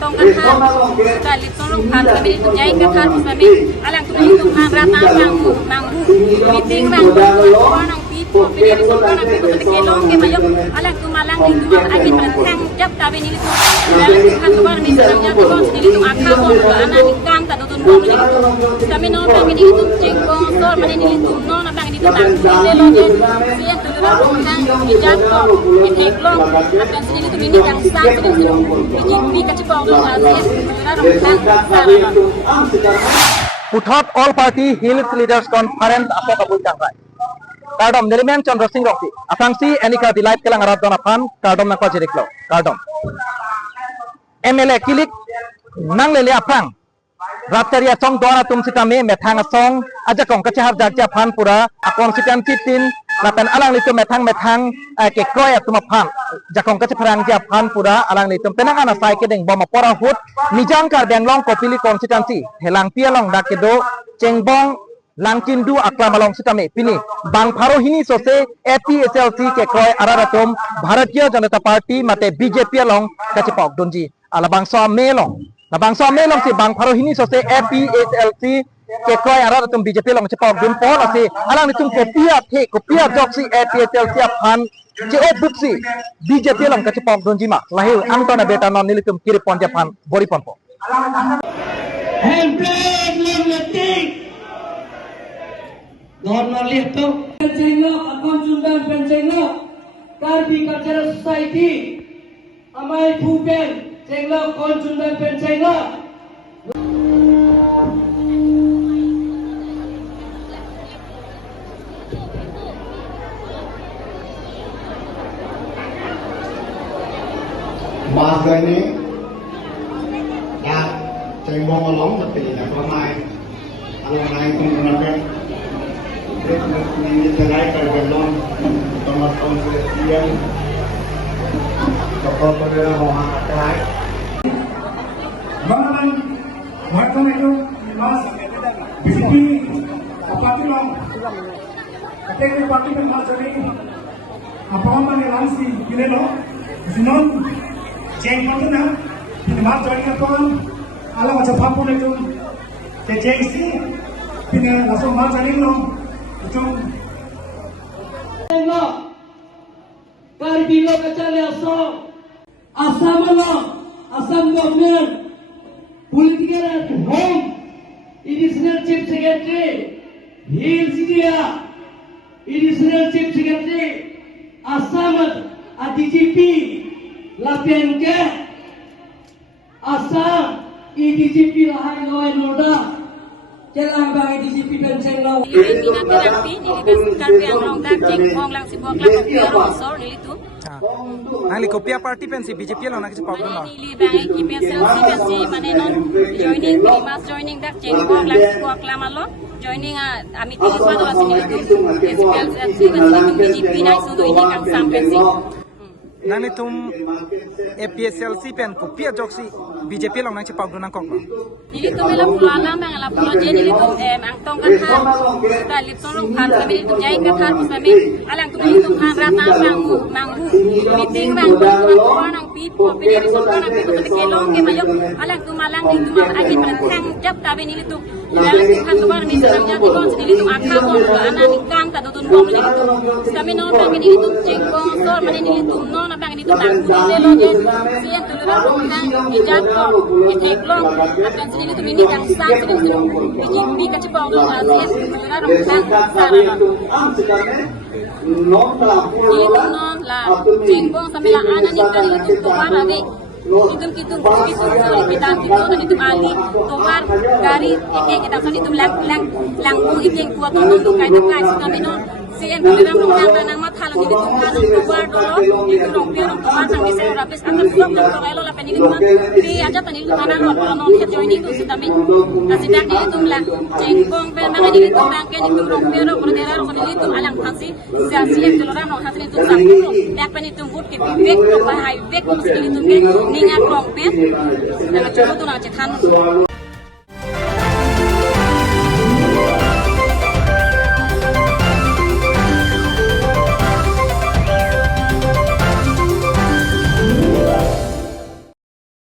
tong katha dali tong kan kami itu jai katha kami alang tu itu kan rata manggu meeting manggu orang pipo pilih itu kan aku tu kelong ke mayo alang tu malang itu lagi bertang jap tapi ini tu alang tu kan kabar ni serangnya tu ini tu akha ko anak nikang tak tutun ko ni kami no kami ini tu jengkong tor mana ini tu no na bang ini tu tak lelo je sian tu orang kan hijab ko kelong akan sini tu ini yang sang sini BJP kacipau Puthot All Party Hills Leaders Conference apa kabul jangkai. Kardom Neriman Chandra Singh Roksi. Asangsi Enika Delight Kelang Aradon Afan Kardom Nakwa Jiriklo. Kardom. MLA Kilik Nang Lele Afang. Rapteria Song Dora Tum Sitame Metang Song Aja Kong Kacahar Jagja Pan Pura Konstituensi Tin Lapan Alang Litum Metang ke Kroya Tumapan Jakong Kacaparang Japan Pura Alang Litum Penang Ana Sai Kedeng Boma Pora Hut Nijangkar Benglong Kopili Konstituensi Helang Pialong Dakedo Cengbong Langkindu Aklamalong Sitame Pini Bang Pharo Hini Sose APSLC ke Kroy Araratum Bharatiya Janata Party Mate BJP Long Kacipok Donji Alabang So Melong Labang So Melong si Bang Pharo Hini Sose APSLC ke Kroy Araratum BJP Long Kacipok Dunpon si Alang Litum Kopia Joksi APSLC Pan JO Bupsi BJP Long Kacipok Donji Ma Lahir Antona Beta Non Nilitum Kiripon Japan Boriponpo Don Marlihat tu Pencengok, Akon Jundan Pencengok Karbi Cultural Society Amai Pupen Cengok, Akon Jundan Pencengok Bahasa ini ya cengbong along tapi tidak ramai kalau naik menggunakan ini cerai tergelong tomat konstituen tokoh perdana mohon cerai Bagaimana macam itu mas BJP parti long ketika parti kan mas jadi apa mana langsung pilih lo zinon jeng itu na pilih mas jadi apa ala macam apa itu jeng si pilih langsung mas jadi lo itu Cengok Karbi lo kecale Asam lo Asam government Political at home Additional Chief Secretary Hills India Additional Chief Secretary Assam DGP Lapenke Assam DGP Lahai Law and Order Kelang bagi DGP Penceng Law ini nanti karpi yang long dak jengkong lang sibuk lang piaro sor itu Ang Kopia Party Pensi BJP Long Kacipok Dono Nili bang IPSLC pensi mana non joining primas joining dak jengkong lang sibuk lang malo joining amit ini semua doa sini itu IPSLC pensi itu BJP naik sudu ini kang sampai sih Nani tum APSLC pen Kopia Joksi BJP Long Kacipok Dono Kong Jadi tu mela pulala mengala pulau jadi itu ang tong katha dali tong kan kami itu jai katha kami alang tu itu kan rata manggu meeting manggu orang pipo pilih itu kan aku tu kelong ke mayo alang tu malang itu lagi bertang jap tapi ini tu alang tu kan kabar ni serangnya tu kan sini itu akha ko anak nikang tak tutun ko ni itu kami no bang ini itu jengkong tor mana ini tu no na bang ini tu tak lelo je sian tu orang kan hijab ko kelong akan sini tu ini yang sang sini tu BJP kacipau sian orang kan sarana non pelaku non lah jengkong sampai lah anak nikah itu tuar lagi itu kita itu ali tuar dari kita itu langkung itu kuat untuk kait kami non sian dalam rumah nama thalang itu tuar dulu itu rompia tuar sampai saya habis akan suap dan kalau lah penili mah di aja penili mana non joining itu kami kasih dak itu lah jengkong memang itu bangken itu rompia berdera penili itu alang pasti siap orang non hasil itu sambung dak penili but ke bibek apa highway mesti itu ningat rompia dengan coba tu nak cetan